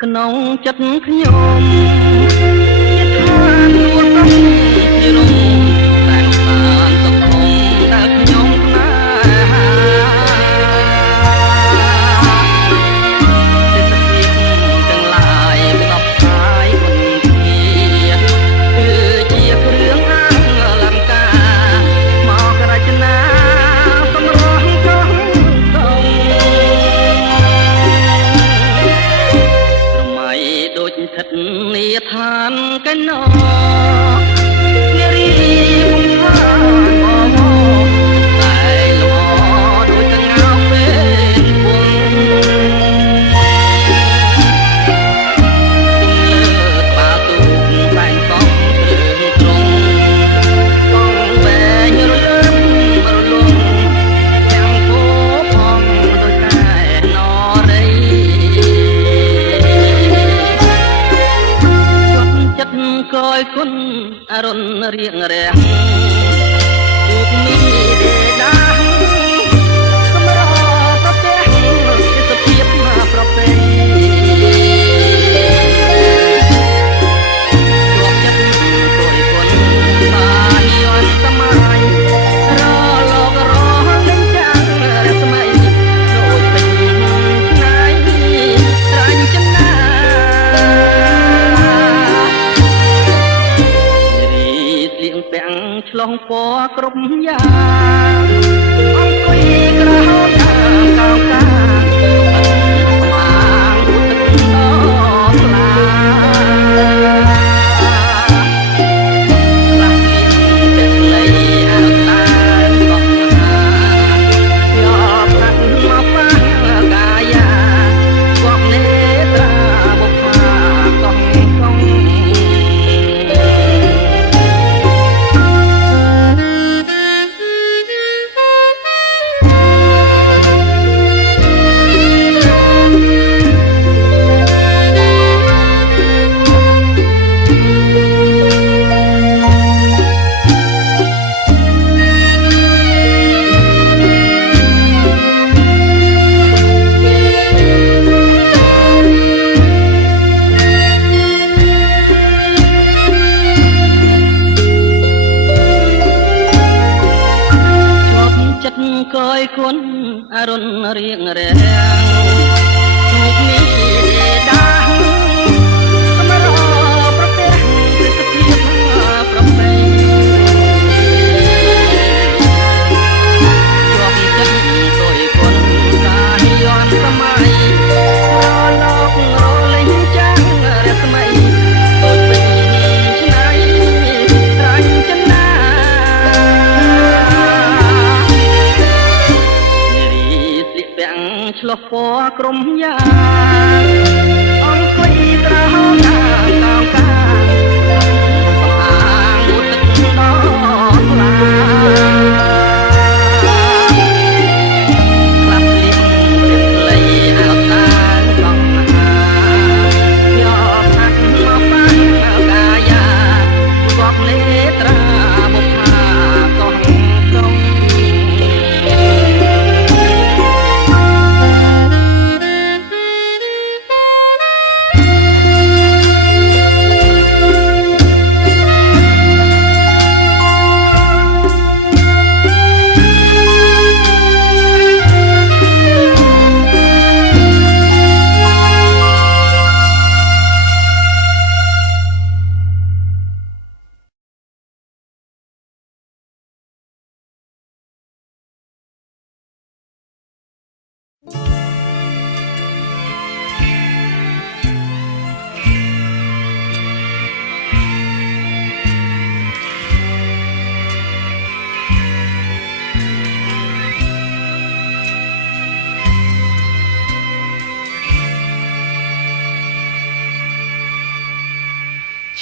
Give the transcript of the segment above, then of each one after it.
ក្នុងចិត្តខ្ញុំជាឋាននួនប្រទីជារំតែបានសុខុមដែលខ្ញុំស្នេហាសេចក្តីទាំងឡាយផ្សព្វផ្សាយគុណធាគឺជាគ្រឿងអាំងលង្ការមករចនាសម្រស់កោះកោដូចស្ថិតនាឋានកណោនារីគំផានមកតែល្អដូចកងៅពេលពងទំលើបាទូកតែងកំគ្រឿងត្រង់កងវែងរលឹមរលងទាំងគោផងដូចកែនរីកយគុណអរុណរៀងរាំងទូកមីដេដាសម្រាប់ប្រទេសទេសភាពប្រពៃលោកចិត្តកយគុណបានយន់សម័យរលោករលេងចាំងរស្មីដូចពេញឆ្ងាយរាញ់ចំណាលៀងពាំងឆ្លងពណ៌គ្រប់យ៉ាងអង្គុយក្រហមតាមកោងកាបានរូបទឹកដ៏ថ្លាខ្លះលៀងទឹកលៃអើតាកក់ហាយកប្រាក់មកប៉ះកាយាគប់នេត្រាបុប្ផាកងកងកយគុណអរុណរៀងរាំងទូកមីដាសម្រាប់ប្រទេសទេសភាពប្រពៃជាប់ចិត្តកយគុណតាយន់សម័យរលករលេងចាំងរស្មីដូចពេញឆ្នៃរាញ់ចំណាឆ្លោះពណ៌ក្រុមយ៉ាងអង្គុយក្រហមតាមកោងកាអាងមួយទឹកដ៏ថ្លាខ្លះលៀងទឹកលៃអើតាកងហាយកហាក់មកប៉ះកាយាគប់នេត្រាបុប្ផាកងក្រុង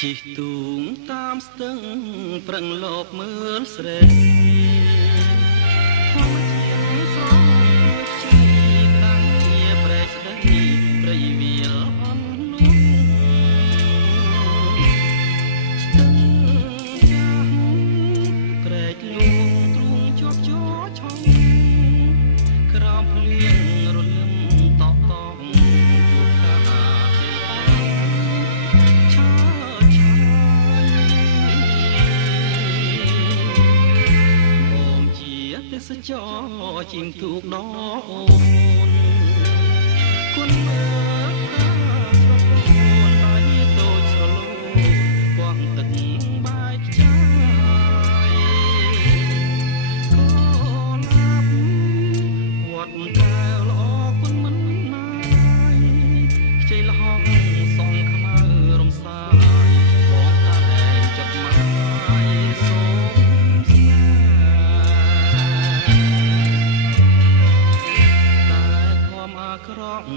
ជិះទូងតាមស្ទឹងប្រឹងលបមើលស្រីធម្មជាតិស្រស់ជីក្តាំងជាប្រេស្ដីព្រៃវាលអន់នោះស្ទឹងចាស់ក្រែកលួងទ្រូងជាប់ជោឆោក្រោមភ្លៀងរលឹមតក់តងជួបកា ទេសចរជាងទូកដអូនគុណមើលស្រពោនបាយតូចស្រលោគង់ទឹកបាយខ្ចាយក៏លាប់វត្តកែវល្អគុណមិនណាយខ្ចីលហងសងខ្មៅរំសាយបងតែចិត្តមកសូមស្នេហ៍តែធំអាក្រក់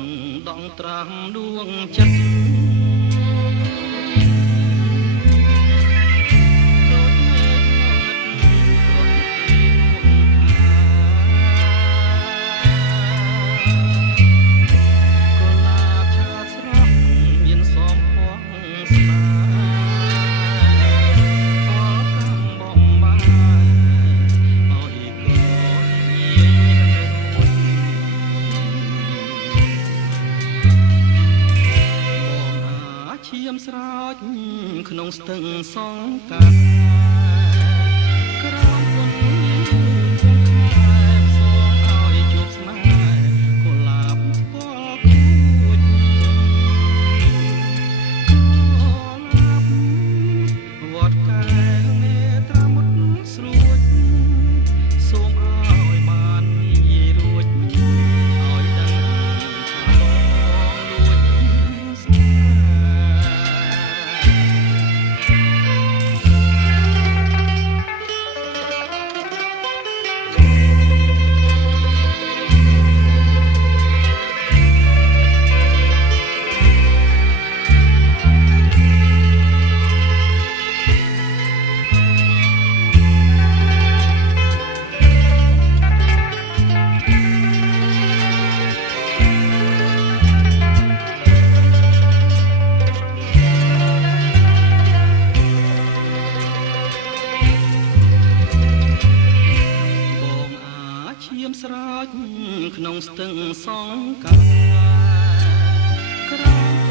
ដងត្រាំដួងចិត្តឈាមស្រោចក្នុងស្ទឹងសងកាក្រោមគុណខ្មែរផ្សងឲ្យជួបស្នេហ៍កុលាបស្គាល់គួចកុលាបវត្តកែមេត្រាមុតស្រួចសូមឲ្យបាននិយាយរួចឲ្យដឹងថាបងលួចស្នេហ៍ឈាមស្រោចក្នុងស្ទឹងសងកាក្រោម